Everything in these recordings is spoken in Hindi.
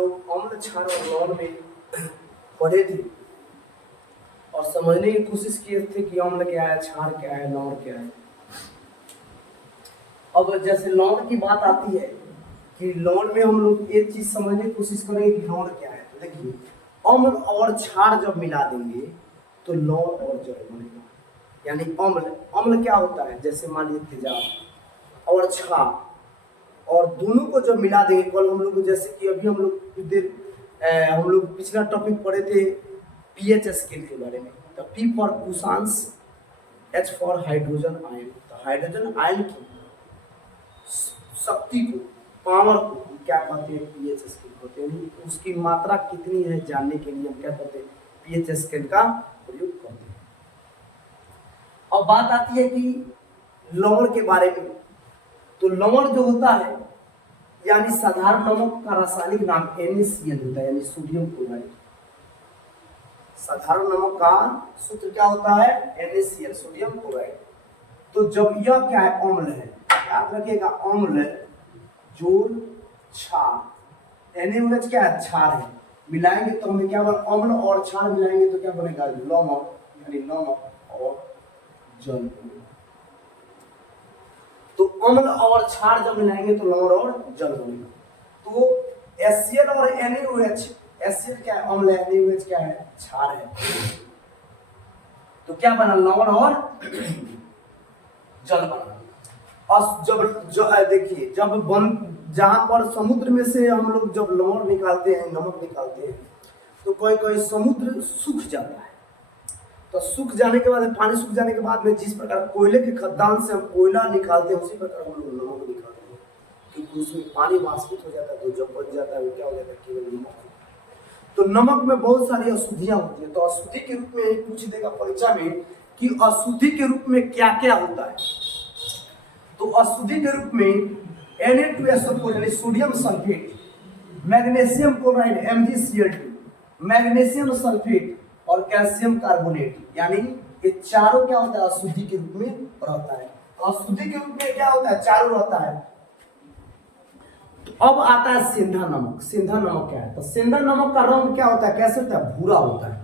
लोग अम्ल क्षार और लवण में पढ़े थे और समझने की कोशिश किए थे कि अम्ल क्या है, क्षार क्या है, लवण क्या है। अब जैसे लवण की बात आती है कि लवण में हम लोग एक चीज समझने की कोशिश करेंगे कि लवण क्या है। तो देखिए, अम्ल और क्षार जब मिला देंगे तो लवण और जल बनेगा। यानी अम्ल क्या होता है, जैसे मान लीजिए तेजाब और क्षार, और दोनों को जब मिला देंगे, कल हम लोग जैसे कि अभी हम लोग पिछला टॉपिक पढ़े थे पीएच स्केल के बारे में। तो पी फॉर पुषांश, एच फॉर हाइड्रोजन आयन। तो हाइड्रोजन आयन की शक्ति को, पावर को क्या कहते हैं, पीएच स्केल कहते हैं। उसकी मात्रा कितनी है जानने के लिए हम क्या करते हैं, पीएच स्केल का प्रयोग करते हैं। अब बात आती है कि लवण के बारे में। तो लवण जो होता है यानी साधारण नमक का रासायनिक नाम NaCl होता है, यानी सोडियम क्लोराइड। साधारण नमक का सूत्र क्या होता है, NaCl, सोडियम क्लोराइड। तो जब यह क्या है, अम्ल है, याद रखिएगा, अम्ल जोड़ क्षार, NaOH क्या है, क्षार है, मिलाएंगे तो हमें क्या बनेगा, अम्ल और क्षार मिलाएंगे तो क्या बनेगा, लवण, यानी नमक और जल। तो अम्ल और क्षार जब मिलाएंगे तो लवण और जल बनेगा। तो HCl और NaOH, HCl क्या है, अम्ल है, NaOH क्या है, क्षार है। तो क्या बना, लवण और जल बना। और जब देखिए, जहां पर समुद्र में से हम लोग जब लवण निकालते हैं, नमक निकालते हैं, तो कोई कोई समुद्र सूख जाता है। तो सूख जाने के बाद, पानी सूख जाने के बाद में जिस प्रकार कोयले के खदान से हम कोयला निकालते हैं, उसी प्रकार हम लोग नमक निकालते हैं, क्योंकि उसमें पानी वाष्पित हो जाता है। तो जब बच जाता है वो क्या हो जाता है, केवल नमक। तो नमक में बहुत सारी अशुद्धियां होती है। तो अशुद्धि के रूप में पूछ देगा परीक्षा में कि अशुद्धि के रूप में क्या क्या होता है। तो अशुद्धि के रूप में Na2SO4 यानी sodium sulphate, magnesium chloride MgCl2, magnesium sulphate और कैल्शियम कार्बोनेट, यानी ये चारों क्या होता है, अशुद्धि के रूप में रहता है। अशुद्धि के रूप में क्या होता है, चारों रहता है। अब आता है सिंधा नमक। सिंधा नमक क्या है, तो सिंधा नमक का रंग क्या होता है, कैसे होता है, भूरा होता है।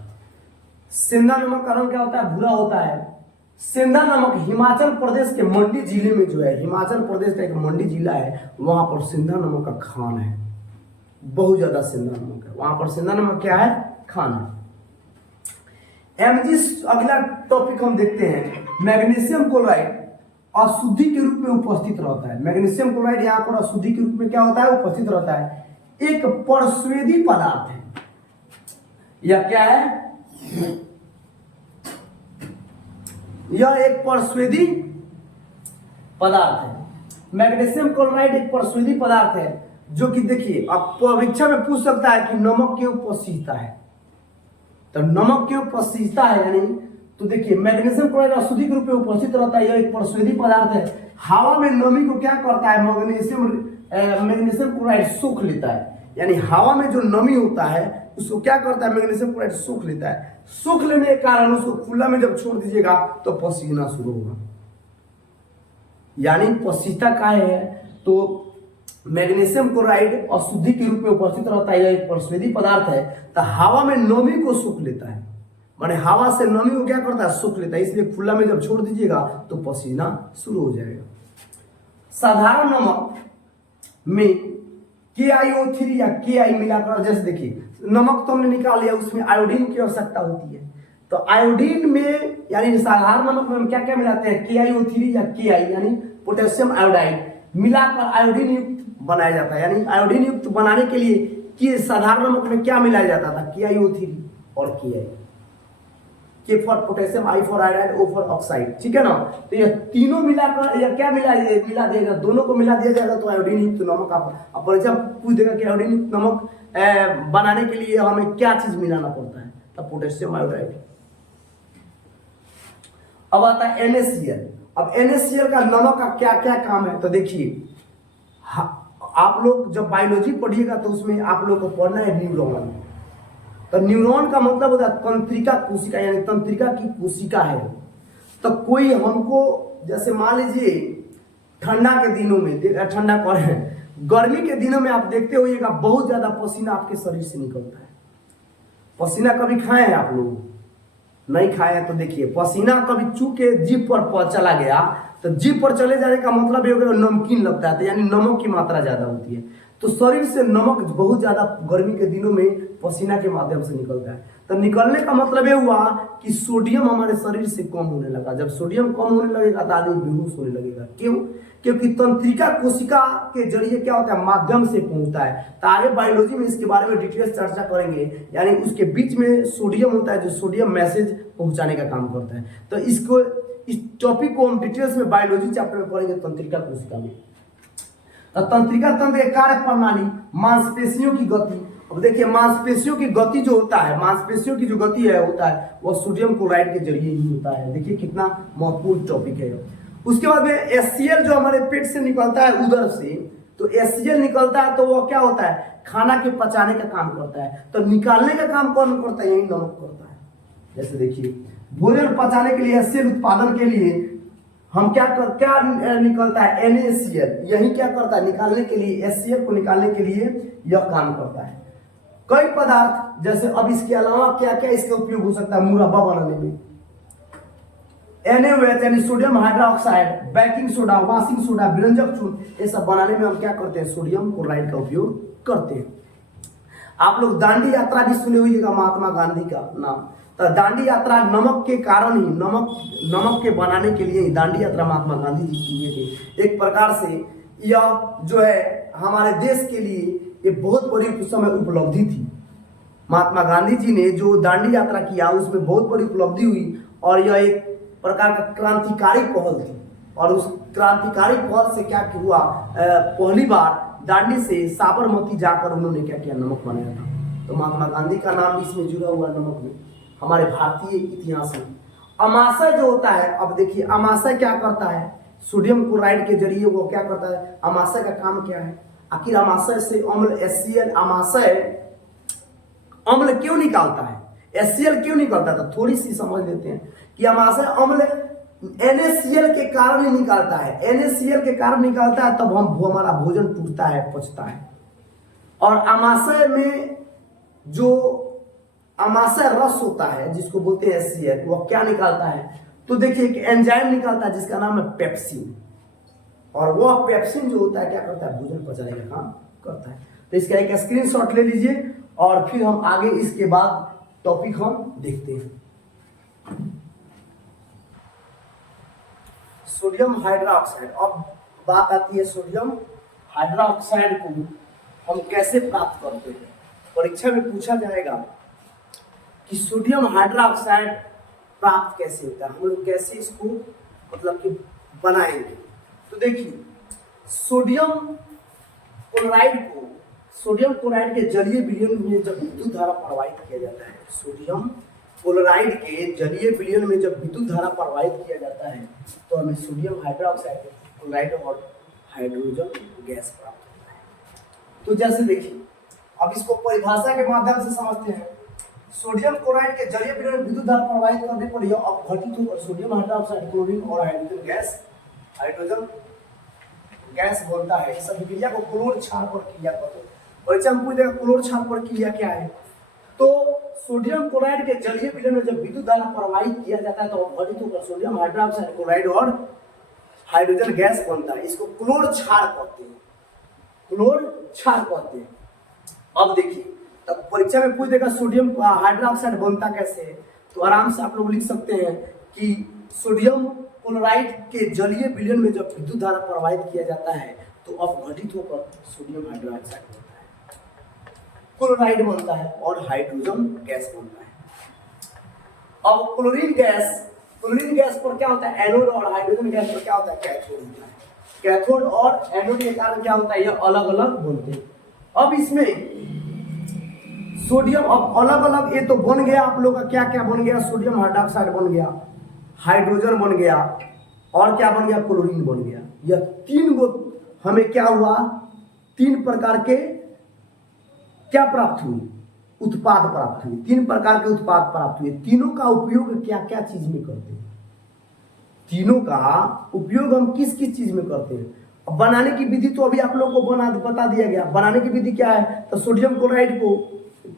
सिंधा नमक का रंग क्या होता है, भूरा होता है। सिंधा नमक हिमाचल प्रदेश के मंडी जिले में जो है, हिमाचल प्रदेश का एक मंडी जिला है, वहां पर सिंधा नमक का खान है, बहुत ज्यादा सिंधा नमक है वहां पर। सिंधा नमक क्या है, खान है। अगला टॉपिक हम देखते हैं, मैग्नीशियम क्लोराइड अशुद्धि के रूप में उपस्थित रहता है। मैग्नीशियम क्लोराइड यहाँ पर अशुद्धि के रूप में क्या होता है, उपस्थित रहता है। एक परस्वेदी पदार्थ है, यह क्या है, यह एक परस्वेदी पदार्थ है। मैग्नीशियम क्लोराइड एक परस्वेदी पदार्थ है, जो कि देखिए अब परीक्षा में पूछ सकता है कि नमक क्यों उपस्थित है। तो नमक क्यों उपस्थित है, यानी तो देखिए, मैग्नीशियम क्लोराइड अशुद्धि के रूप में उपस्थित रहता है, यह एक परस्वेदी पदार्थ है। हवा में नमी को क्या करता है, मैग्नीशियम क्लोराइड सोख लेता है। यानी हवा में जो नमी होता है उसको क्या करता है, मैग्नीशियम क्लोराइड सोख लेता है। सोख लेने के कारण उसको खुला में जब छोड़ दीजिएगा तो पसीना शुरू होगा, यानी पसीना का है। तो मैग्नीशियम क्लोराइड अशुद्धि के रूप में उपस्थित रहता है, यह एक परस्वेदी पदार्थ है। तो हवा में नमी को सोख लेता है, माने हवा से नमी को क्या करता है, सोख लेता है, इसलिए खुला में जब छोड़ दीजिएगा तो पसीना शुरू हो जाएगा। साधारण नमक में KiO3 या Ki मिलाकर, जैसे देखिए नमक तो हमने निकाल लिया, उसमें आयोडीन की आवश्यकता होती है। तो आयोडीन में, यानी साधारण नमक में हम क्या क्या मिलाते हैं, KiO3 या Ki यानी पोटेशियम आयोडाइड मिलाकर आयोडीन युक्त बनाया जाता है। यानी आयोडीन युक्त बनाने के लिए कि साधारण नमक में क्या मिलाया जाता था, KiO3 और Ki। K for potassium, I for iodide, O for oxide, ठीक है ना। तो ये तीनों मिलाकर या क्या मिला देगा, दोनों को मिला दिया जाएगा तो आयोडीन युक्त नमक। आप परीक्षा पूछ देगा कि आयोडीन युक्त नमक बनाने के लिए हमें क्या चीज मिलाना पड़ता है, तो पोटेशियम आयोडाइड। अब आता है NaCl। अब NaCl का नमक का क्या क्या काम है, तो देखिए आप लोग जब बायोलॉजी पढ़िएगा तो उसमें आप लोग को पढ़ना है न्यूरॉन। तो न्यूरॉन का मतलब होता है तंत्रिका कोशिका, यानी तंत्रिका की कोशिका है। तो कोई हमको, जैसे मान लीजिए ठंडा के दिनों में, ठंडा पर है गर्मी के दिनों में आप देखते होइएगा बहुत ज्यादा पसीना आपके शरीर से निकलता है। पसीना कभी खाए हैं आप लोग? नहीं खाए हैं तो देखिए, पसीना कभी चू के जीभ पर चला गया तो जीभ पर चले जाने का मतलब ये हो गया नमकीन लगता है, तो यानी नमक की मात्रा ज्यादा होती है। तो शरीर से नमक बहुत ज्यादा गर्मी के दिनों में पसीना के माध्यम से निकलता है। तो निकलने का मतलब ये हुआ कि सोडियम हमारे शरीर से कम होने लगा। जब सोडियम कम होने लगेगा तो आदमी बेहोश होने लगेगा। क्यों? क्योंकि तंत्रिका कोशिका के जरिए क्या होता है, माध्यम से पहुंचता है। तो आगे बायोलॉजी में इसके बारे में डिटेल्स चर्चा करेंगे। यानी उसके बीच में सोडियम होता है जो सोडियम मैसेज पहुंचाने का काम करता है। तो इसको, इस टॉपिक को हम डिटेल्स में बायोलॉजी चैप्टर में पढ़ेंगे, तंत्रिका कोशिका में। तो तंत्रिका तंत्र एक कार्य प्रणाली, मांसपेशियों की गति। अब देखिए मांसपेशियों की गति जो होता है, मांसपेशियों की जो गति है होता है वो सोडियम क्लोराइड के जरिए ही होता है। देखिए कितना महत्वपूर्ण टॉपिक है। उसके बाद में एचसीएल जो हमारे पेट से निकलता है उदर से, तो एचसीएल निकलता है तो वो क्या होता है, खाना के पचाने का काम करता है। तो निकालने का काम कौन करता है? यही नमक करता है। जैसे देखिए भोजन पचाने के लिए, एचसीएल उत्पादन के लिए हम क्या निकलता है, NaCl। यही क्या करता है, निकालने के लिए, HCl को निकालने के लिए यह काम करता है। कई पदार्थ, जैसे अब इसके अलावा क्या क्या इसका उपयोग हो सकता है मुरब्बा बनाने में, NaOH यानी sodium hydroxide, baking soda, washing soda, व्यंजक चूर्ण, ये सब बनाने में हम क्या करते हैं, सोडियम क्लोराइड का उपयोग करते हैं। आप लोग दांडी यात्रा भी सुने होइएगा, महात्मा गांधी का नाम। तो दांडी यात्रा नमक के कारण ही, नमक के बनाने के लिए दांडी यात्रा महात्मा गांधी जी किए थे। एक प्रकार से यह जो है हमारे देश के लिए ये बहुत बड़ी उस समय उपलब्धि थी। महात्मा गांधी जी ने जो दांडी यात्रा किया उसमें बहुत बड़ी उपलब्धि हुई और यह एक प्रकार का क्रांतिकारी पहल थी। और उस क्रांतिकारी पहल से क्या हुआ, पहली बार दांडी से साबरमती जाकर उन्होंने क्या किया, नमक बनाया था। तो महात्मा गांधी का नाम भी इसमें जुड़ा हुआ नमक में, हमारे भारतीय इतिहास में। अमाशय जो होता है, अब देखिए अमाशय क्या करता है, सोडियम क्लोराइड के जरिए वो क्या करता है, अमाशय का काम क्या है, आखिर अमाशय से अम्ल HCl, अमाशय अम्ल क्यों निकालता है, HCl क्यों निकलता है, तो थोड़ी सी समझ लेते हैं कि अमाशय अम्ल NaCl के कारण ही निकालता है। NaCl के कारण निकालता है तब हमारा भोजन टूटता है, पचता है। और अमाशय में जो अमाशय रस होता है जिसको बोलते हैं HCl, वह क्या निकालता है, तो देखिए एक एंजाइम निकालता है जिसका नाम है पेप्सिन। और वह पेप्सिन जो होता है क्या करता है, भोजन पचाने का काम करता है। तो इसका एक स्क्रीनशॉट ले लीजिए और फिर हम आगे इसके बाद टॉपिक हम देखते हैं। सोडियम हाइड्रोक्साइड, अब बात आती है सोडियम हाइड्रोक्साइड को हम कैसे प्राप्त करते हैं। परीक्षा में पूछा जाएगा कि सोडियम हाइड्रोक्साइड प्राप्त कैसे होता है, हम लोग कैसे इसको मतलब कि बनाएंगे। तो देखिए सोडियम क्लोराइड के जलीय विलयन में जब विद्युत धारा प्रवाहित किया जाता है, सोडियम क्लोराइड के जलीय विलयन में जब विद्युत धारा प्रवाहित किया जाता है तो हमें सोडियम हाइड्रोक्साइड, क्लोराइड और हाइड्रोजन गैस प्राप्त होता है। तो जैसे देखिए अब इसको परिभाषा के माध्यम से समझते हैं। सोडियम क्लोराइड के जलीय विलयन में विद्युत धारा प्रवाहित करने पर यह अपघटित होकर सोडियम हाइड्रोक्साइड, क्लोरीन और हाइड्रोजन गैस बनता है। इस अभिक्रिया को क्लोर क्षार प्रक्रिया कहते हैं। परीक्षा में पूछेगा क्लोर क्षार प्रक्रिया क्या है, तो सोडियम क्लोराइड के जलीय विलयन में जब विद्युत धारा प्रवाहित किया जाता है तो अपघटित होकर सोडियम हाइड्रोक्साइड, क्लोराइड और हाइड्रोजन गैस बनता है। इसको क्लोर क्षार कहते हैं, क्लोर क्षार कहते हैं। अब देखिए तब परीक्षा में पूछ देगा सोडियम हाइड्रोक्साइड बनता कैसे है, तो आराम से आप लोग लिख सकते हैं कि सोडियम क्लोराइड के जलीय विलयन में जब विद्युत धारा प्रवाहित किया जाता है तो अपघटित होकर सोडियम हाइड्रोक्साइड बनता है, क्लोराइड बनता है और हाइड्रोजन गैस बनता है। अब क्लोरीन गैस पर क्या होता है, एनोड, और हाइड्रोजन गैस पर क्या होता है, कैथोड होता है। कैथोड और एनोड के कारण क्या होता है, यह अलग अलग बनते हैं। अब इसमें सोडियम, अब अलग अलग ये तो बन गया आप लोग का, क्या क्या बन गया, सोडियम हाइड्रोक्साइड बन गया, हाइड्रोजन बन गया और क्या बन गया, क्लोरीन बन गया। यह तीन गो हमें क्या हुआ, तीन प्रकार के क्या प्राप्त हुई, उत्पाद प्राप्त हुए। तीन प्रकार के उत्पाद प्राप्त हुए। तीनों का उपयोग क्या क्या चीज में करते हैं, तीनों का उपयोग हम किस किस चीज में करते हैं, अब बनाने की विधि तो अभी आप लोगों को बता दिया गया। बनाने की विधि क्या है, तो सोडियम क्लोराइड को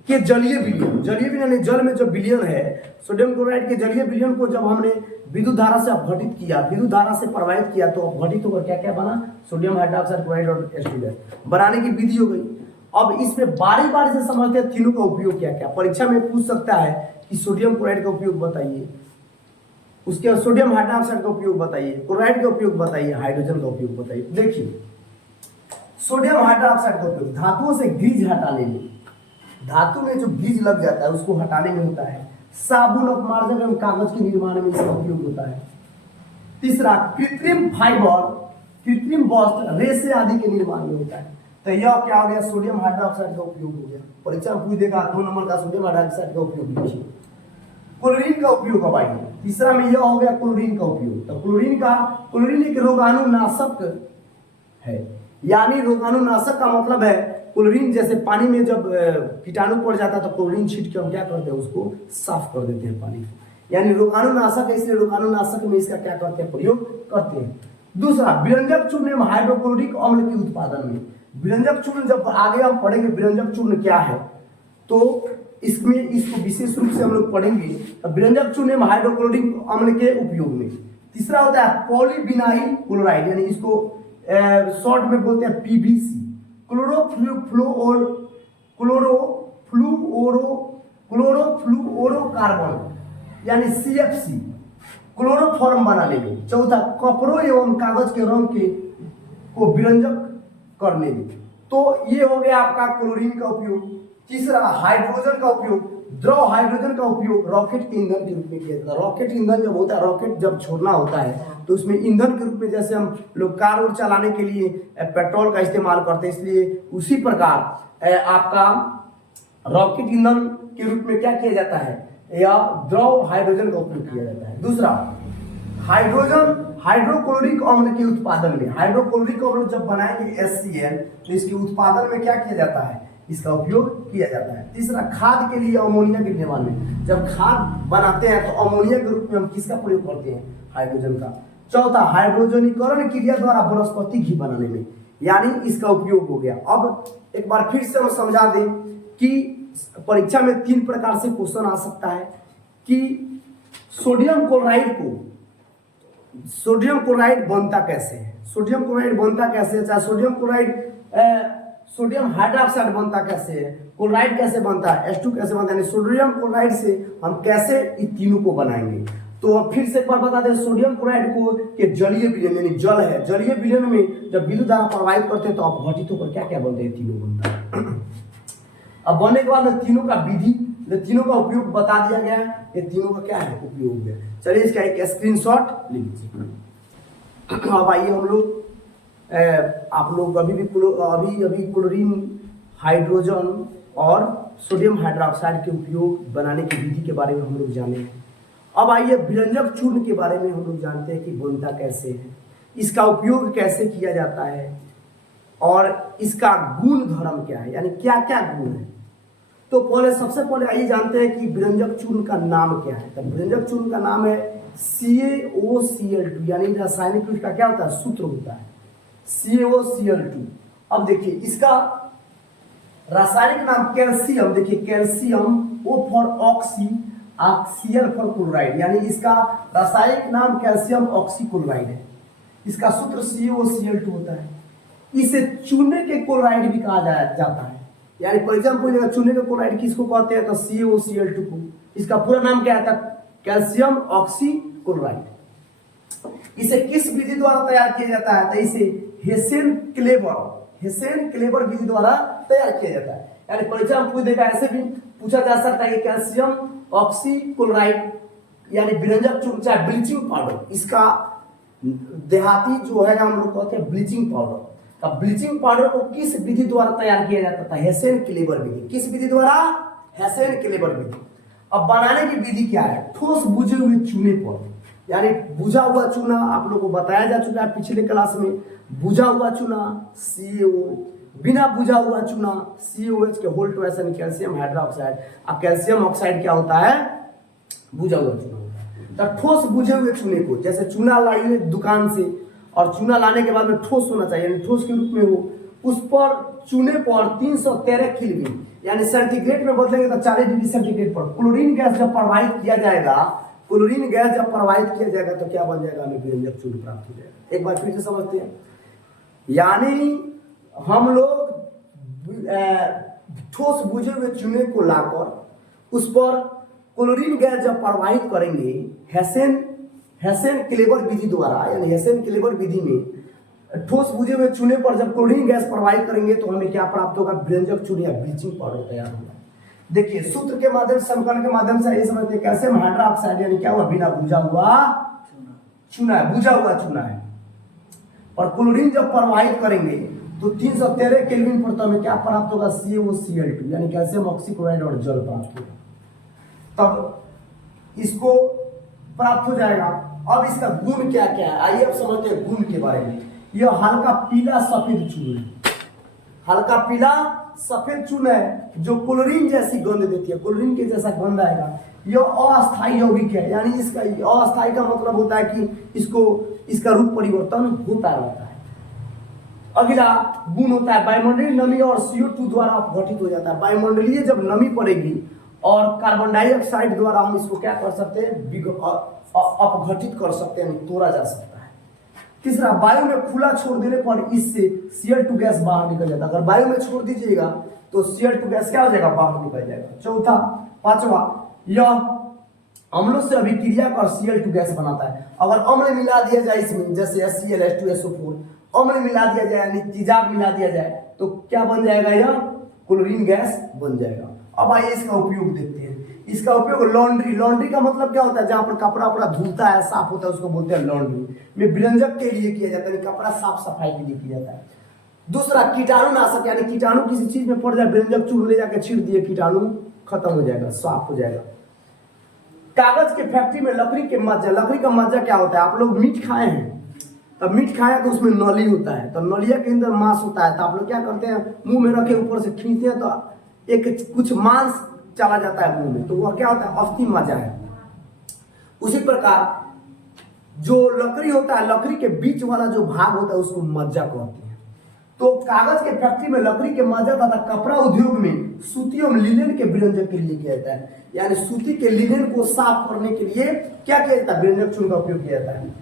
के जलीय विलयन यानी जल में जो विलयन है, सोडियम क्लोराइड के जलीय विलयन को जब हमने विद्युत धारा से अपघटित किया, विद्युत धारा से प्रवाहित किया, तो अपघटित होकर क्या क्या बना, सोडियम हाइड्रोक्साइड क्लोराइड और H2 गैस। बनाने की विधि हो गई। अब इसमें बारी बारी से समझते हैं तीनों का उपयोग क्या क्या। परीक्षा में पूछ सकता है कि सोडियम क्लोराइड का उपयोग बताइए, उसके बाद सोडियम हाइड्रोक्साइड का उपयोग बताइए, क्लोराइड का उपयोग बताइए, हाइड्रोजन का उपयोग बताइए। देखिए सोडियम हाइड्रोक्साइड का उपयोग धातुओं से ग्रीज हटाने में, धातु में जो ग्रीज लग जाता है उसको हटाने में होता है। साबुन, अपमार्जक एवं कागज के निर्माण में इसका उपयोग होता है। तीसरा, कृत्रिम फाइबर, कृत्रिम वस्त्र, रेशे आदि के निर्माण में होता है। तो यह क्या हो गया, सोडियम हाइड्रोक्साइड का उपयोग हो गया। परीक्षा में पूछ देगा 2 नंबर का सोडियम हाइड्रोक्साइड का उपयोग लिखिए। क्लोरीन का उपयोग अब आइए, तीसरा में यह हो गया क्लोरीन का उपयोग। तो क्लोरीन एक रोगाणुनाशक है, यानी रोगाणुनाशक का मतलब है क्लोरीन, जैसे पानी में जब कीटाणु पड़ जाता है तो क्लोरीन छीट के हम क्या करते हैं, उसको साफ कर देते हैं पानी को, यानी रोगाणुनाशक है, इसलिए रोगाणुनाशक में इसका क्या करते हैं, प्रयोग करते हैं। दूसरा, विरंजक चूर्ण एवं हाइड्रोक्लोरिक अम्ल के उत्पादन में। विरंजक चूर्ण जब आगे हम पढ़ेंगे विरंजक चूर्ण क्या है, तो इसमें इसको विशेष रूप से हम लोग पढ़ेंगे। विरंजक चूर्ण एवं हाइड्रोक्लोरिक अम्ल के उपयोग में। तीसरा होता है पॉलीविनाइल क्लोराइड, यानी इसको शॉर्ट में बोलते हैं PVC, क्लोरोफ्लुओरोकार्बन यानी CFC, क्लोरोफॉर्म बनाने में। चौथा, कपड़ों एवं कागज के रंग के को विरंजक करने में। तो ये हो गया आपका क्लोरीन का उपयोग। तीसरा, हाइड्रोजन का उपयोग, द्रव हाइड्रोजन का उपयोग रॉकेट के ईंधन के रूप में किया जाता है। रॉकेट ईंधन जब होता है, रॉकेट जब छोड़ना होता है तो उसमें ईंधन के रूप में, जैसे हम लोग कार और चलाने के लिए पेट्रोल का इस्तेमाल करते हैं, इसलिए उसी प्रकार आपका रॉकेट ईंधन के रूप में क्या किया जाता है, या द्रव हाइड्रोजन का उपयोग किया जाता है। दूसरा, हाइड्रोक्लोरिक अम्ल के उत्पादन में। हाइड्रोक्लोरिक अम्ल जब बनाएंगे HCl, तो इसके उत्पादन में क्या किया जाता है, इसका उपयोग किया जाता है। तीसरा, खाद के लिए अमोनिया के निर्माण में। जब खाद बनाते हैं तो अमोनिया के रूप में हम किसका प्रयोग करते हैं, हाइड्रोजन का। चौथा, हाइड्रोजनीकरण क्रिया द्वारा वनस्पति घी बनाने में, यानी इसका उपयोग हो गया। अब एक बार फिर से हम समझा दें कि परीक्षा में 3 प्रकार से क्वेश्चन आ सकता है कि सोडियम क्लोराइड बनता कैसे है, सोडियम क्लोराइड बनता कैसे है, चाहे सोडियम हाइड्रोक्साइड बनता कैसे है, क्लोराइड कैसे बनता है, H2 कैसे बनता है, सोडियम क्लोराइड से हम कैसे इन तीनों को बनाएंगे। तो फिर से एक बार बता दें, सोडियम क्लोराइड को के जलीय विलयन यानी जल है, जलीय विलयन में जब विद्युत धारा प्रवाहित करते हैं तो अपघटित होकर क्या क्या बनते हैं, तीनों बनता है। अब बनने के बाद तीनों का विधि, तीनों का उपयोग बता दिया गया है, ये तीनों का क्या है, उपयोग है। चलिए इसका एक स्क्रीनशॉट ले लीजिए। अब आइए हम लोग, आप लोग अभी क्लोरीन, हाइड्रोजन और सोडियम हाइड्रोक्साइड के उपयोग बनाने की विधि के बारे में हम लोग जाने हैं। अब आइए विरंजक चूर्ण के बारे में हम लोग जानते हैं कि बनता कैसे है, इसका उपयोग कैसे किया जाता है और इसका गुण धर्म क्या है, यानी क्या क्या गुण है। तो सबसे पहले आइए जानते हैं कि विरंजक चूर्ण का नाम क्या है। तो विरंजक चूर्ण का नाम है CaOCl2, यानी रासायनिक रूप का क्या होता है, सूत्र होता है CaOCl2। अब देखिए इसका रासायनिक नाम कैल्शियम, देखिए calcium, O for oxy, Cl for chloride, यानी इसका रासायनिक नाम कैल्शियम ऑक्सीक्लोराइड है। इसका सूत्र CaOCl2 होता है। इसे चूने के क्लोराइड भी कहा जाता है, यानी परीक्षा में पूछेगा चूने के क्लोराइड किसको कहते हैं, तो CaOCl2 को। इसका पूरा नाम क्या है, कैल्शियम ऑक्सीक्लोराइड। इसे किस विधि द्वारा तैयार किया जाता है, तो इसे हेसेन-क्लेबर विधि द्वारा तैयार किया जाता है। यानी परीक्षा में पूछ देगा, ऐसे भी पूछा जा सकता है कि कैल्शियम ऑक्सीक्लोराइड यानी विरंजक चूर्ण, चाहे ब्लीचिंग पाउडर, इसका देहाती जो है हम लोग कहते हैं ब्लीचिंग पाउडर। अब ब्लीचिंग पाउडर को किस विधि द्वारा तैयार किया जाता था, हेसेन-क्लेबर विधि। किस विधि द्वारा, हेसेन-क्लेबर विधि। अब बनाने की विधि क्या है, ठोस बुझे हुए चूने पर, यानी बुझा हुआ चूना आप लोगों को बताया जा चुका है पिछले क्लास में। बुझा हुआ चूना CaO, बिना बुझा हुआ चूना COH के होल ट्वाइस यानी कैल्शियम हाइड्रोक्साइड। अब कैल्शियम ऑक्साइड क्या होता है, बुझा हुआ चूना होता है। तो ठोस बुझे हुए चूने को, जैसे चूना लाइए दुकान से और चूना लाने के बाद में ठोस होना चाहिए, यानी ठोस के रूप में हो। उस पर चूने पर 313 केल्विन यानी सेंटीग्रेड में बदलेंगे तो 40 डिग्री सेंटीग्रेड पर क्लोरीन गैस जब प्रवाहित किया जाएगा, क्लोरीन गैस जब प्रवाहित किया जाएगा तो क्या बन जाएगा, हमें विरंजक चूर्ण प्राप्त हो जाएगा। एक बार फिर से समझते हैं, यानी हम लोग ठोस बुझे हुए चूने को लाकर उस पर क्लोरीन गैस जब प्रवाहित करेंगे हेसेन क्लेवर विधि द्वारा, यानी हेसेन क्लेवर विधि में ठोस बुझे हुए चूने पर जब क्लोरीन गैस प्रवाहित करेंगे तो हमें क्या प्राप्त होगा, विरंजक चूर्ण या ब्लीचिंग पाउडर तैयार होगा। देखिए सूत्र के माध्यम से, समीकरण के माध्यम से ये समझते हैं कैल्शियम हाइड्रोक्साइड यानी क्या हुआ, बिना बुझा हुआ चूना है, बुझा हुआ चूना है। और क्लोरीन जब प्रवाहित करेंगे तो 313 केल्विन पर तो हमें क्या प्राप्त होगा, CaOCl2 यानी कैल्शियम ऑक्सीक्लोराइड और जल प्राप्त होगा। तब इसको प्राप्त हो जाएगा। अब इसका गुण क्या क्या है, आइए अब समझते हैं गुण के बारे में। यह हल्का पीला सफेद चूर्ण है, हल्का पीला सफेद चूर्ण है जो क्लोरीन जैसी गंध देती है, क्लोरीन के जैसा गंध आएगा। यह अस्थायी यौगिक है, यानी इसका अस्थायी का मतलब होता है कि इसका रूप परिवर्तन होता रहता है। अगला गुण होता है वायुमंडलीय नमी और CO2 द्वारा अपघटित हो जाता है। वायुमंडलीय जब नमी पड़ेगी और कार्बन डाइऑक्साइड द्वारा हम इसको क्या कर सकते हैं, अपघटित कर सकते हैं, तोड़ा जा सकता है। तीसरा, वायु में खुला छोड़ देने पर इससे Cl2 गैस बाहर निकल जाता है। अगर वायु में छोड़ दीजिएगा तो Cl2 गैस क्या हो जाएगा, बाहर निकल जाएगा। चौथा, पांचवा, यह अम्लों से अभिक्रिया कर Cl2 गैस बनाता है। अगर अम्ल मिला दिया जाए इसमें, जैसे HCl H2SO4 अम्ल मिला दिया जाए यानी तेजाब मिला दिया जाए तो क्या बन जाएगा, यह क्लोरीन गैस बन जाएगा। अब आइए इसका उपयोग देखते हैं। इसका उपयोग लॉन्ड्री का मतलब क्या होता है, जहां पर कपड़ा धुलता है, साफ होता है, उसको बोलते हैं लॉन्ड्री में विरंजक के लिए किया जाता है, कपड़ा साफ सफाई के लिए किया जाता है। दूसरा, कीटाणुनाशक यानी कीटाणु किसी चीज में पड़ जाए, विरंजक चूर्ण ले जाकर छीट दिए, कीटाणु खत्म हो जाएगा, साफ हो जाएगा। कागज के फैक्ट्री में लकड़ी का मज्जा क्या होता है, आप लोग मीट खाए हैं, तब मीट खाया तो उसमें नली होता है, तो नलिया के अंदर मांस होता है, तो आप लोग क्या करते हैं, मुंह में रखे ऊपर से खींचते हैं तो एक कुछ मांस चला जाता है मुंह में, तो वह क्या होता है, अस्थि मज्जा है। उसी प्रकार जो लकड़ी होता है, लकड़ी के बीच वाला जो भाग होता है उसको मज्जा कहते हैं। तो कागज के फैक्ट्री में लकड़ी के मज्जा तथा कपड़ा उद्योग में सूती एवं लिनेन के विरंजक के लिए किया जाता है, यानी सूती के लिनेन को साफ करने के लिए क्या किया जाता है, विरंजक चूर्ण का उपयोग किया जाता है।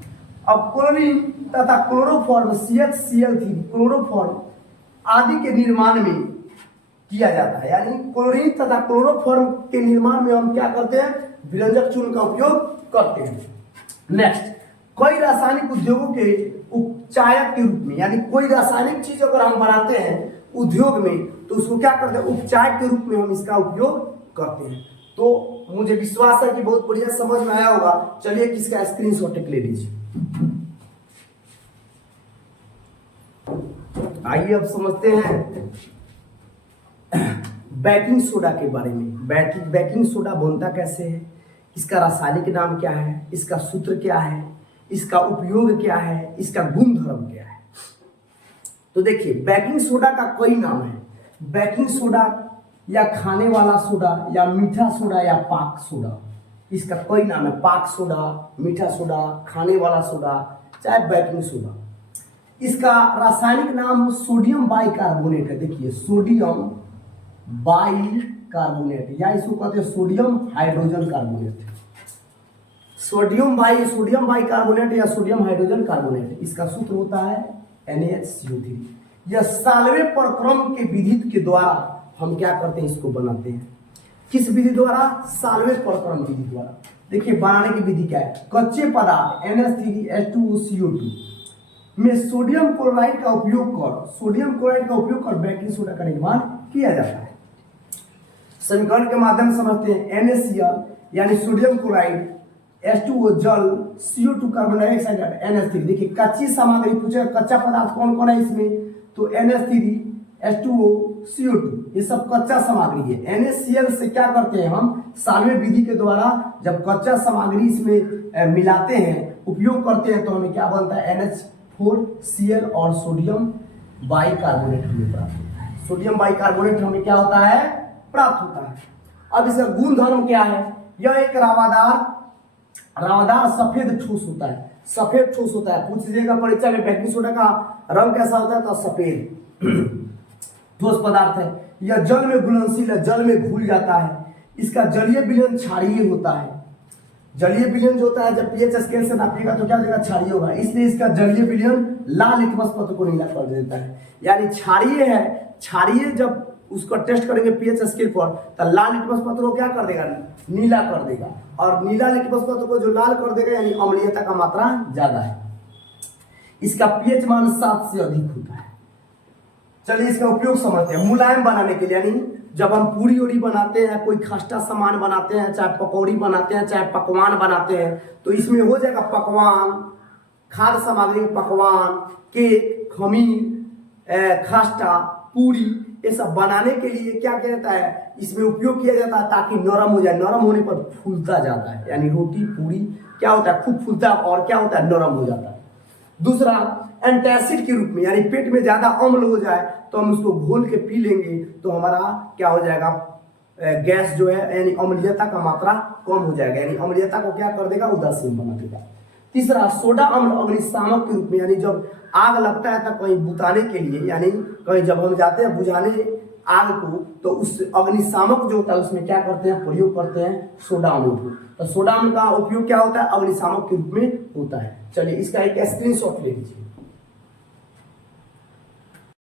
अब क्लोरीन तथा क्लोरोफॉर्म CHCl3 क्लोरोफॉर्म आदि के निर्माण में किया जाता है, यानी क्लोरीन तथा क्लोरोफॉर्म के निर्माण में हम क्या करते हैं, विरंजक चूर्ण का उपयोग करते हैं। नेक्स्ट, कई रासायनिक उद्योगों के उपचायक के रूप में, यानी कोई रासायनिक चीज अगर हम बनाते हैं उद्योग में तो उसको क्या करते हैं, उपचायक के रूप में हम इसका उपयोग करते हैं। तो मुझे विश्वास है कि बहुत बढ़िया समझ में आया होगा। चलिए किसका स्क्रीनशॉट ले लीजिए। आइए अब समझते हैं बेकिंग सोडा के बारे में। बेकिंग सोडा बनता कैसे है, इसका रासायनिक नाम क्या है, इसका सूत्र क्या है, इसका उपयोग क्या है, इसका गुण धर्म क्या है। तो देखिए, बेकिंग सोडा का कई नाम है। बेकिंग सोडा या खाने वाला सोडा या मीठा सोडा या पाक सोडा, इसका कई नाम है। पाक सोडा, मीठा सोडा, खाने वाला सोडा, चाहे बेकिंग सोडा। इसका रासायनिक नाम सोडियम बाइकार्बोनेट है। देखिए, सोडियम बाइकार्बोनेट या इसको कहते हैं sodium hydrogen carbonate. Sodium bicarbonate या सोडियम हाइड्रोजन कार्बोनेट, इसका सूत्र होता है NaHCO3। यह साल्वे परक्रम के विधि के द्वारा हम क्या करते हैं, इसको बनाते हैं। किस विधि द्वारा, साल्वे परक्रम विधि द्वारा। देखिए बनाने की विधि क्या है, कच्चे पदार्थ NH3H2CO2 में सोडियम क्लोराइड का उपयोग कर बेकिंग सोडा का निर्माण किया जाता है। समीकरण के माध्यम से समझते हैं। NaCl यानी सोडियम क्लोराइड, H2O जल, CO2 कार्बन डाइऑक्साइड, NH3। देखिए कच्ची सामग्री पूछे, कच्चा पदार्थ कौन कौन है इसमें, तो NH3 H2O CO2 ये सब कच्चा सामग्री है। NaCl से क्या करते हैं हम, साल्वे विधि के द्वारा जब कच्चा सामग्री इसमें मिलाते हैं, उपयोग करते हैं, तो हमें क्या बनता है, NH4Cl और सोडियम बाइकार्बोनेट हमें प्राप्त होता है। सोडियम बाइकार्बोनेट हमें क्या होता है, प्राप्त होता है। अब इसका गुण धर्म क्या है, यह एक रावादार सफेद ठोस होता है। सफेद ठोस होता है। पूछ लीजिएगा परीक्षा में बेकिंग सोडा का रंग कैसा होता है, तो सफेद ठोस पदार्थ है। यह जल में घुलनशील है, जल में घुल जाता है। इसका जलीय विलयन क्षारीय होता है। जलीय विलयन जो होता है, जब पीएच स्केल से नापिएगा तो क्या देगा, क्षारीय होगा, इसलिए इसका जलीय विलयन लाल लिटमस पत्र को नीला कर देता है। यानी क्षारीय है, क्षारीय जब उसको टेस्ट करेंगे पीएच स्केल पर तो लाल लिटमस पत्र को क्या कर देगा, नीला कर देगा। और नीला लिटमस पत्र को जो लाल कर देगा यानी अम्लीयता का मात्रा ज्यादा है। इसका पीएच मान 7 से अधिक होता है। चलिए इसका उपयोग समझते हैं। मुलायम बनाने के लिए, यानी जब हम पूरी उड़ी बनाते हैं, कोई खस्ता सामान बनाते हैं, चाहे पकौड़ी बनाते हैं, चाहे पकवान बनाते हैं, तो इसमें हो जाएगा पकवान, खाद्य सामग्री में पकवान, केक, खमीर, खस्ता, पूरी, ये सब बनाने के लिए क्या कहता है, इसमें उपयोग किया जाता है ताकि नरम हो जाए। नरम होने पर फूलता जाता है, यानी रोटी पूरी क्या होता है, खूब फूलता है और क्या होता है, नरम हो जाता है। दूसरा एंटासिड के रूप में, यानी पेट में ज्यादा अम्ल हो जाए तो हम उसको घोल के पी लेंगे तो हमारा क्या हो जाएगा, गैस जो है यानी अम्लीयता का मात्रा कम हो जाएगा, यानी अम्लीयता को क्या कर देगा, उदासीन बना देगा। तीसरा सोडा अम्ल अग्निशामक के रूप में, यानी जब आग लगता है तो कहीं बुताने के लिए, यानी कहीं जब हम जाते हैं बुझाने आग को, तो उस अग्निशामक जो होता है उसमें क्या करते हैं, प्रयोग करते हैं सोडा अम्ल को। तो सोडा अम्ल का उपयोग क्या होता है, अग्निशामक के रूप में होता है। चलिए इसका एक स्क्रीनशॉट ले लीजिए।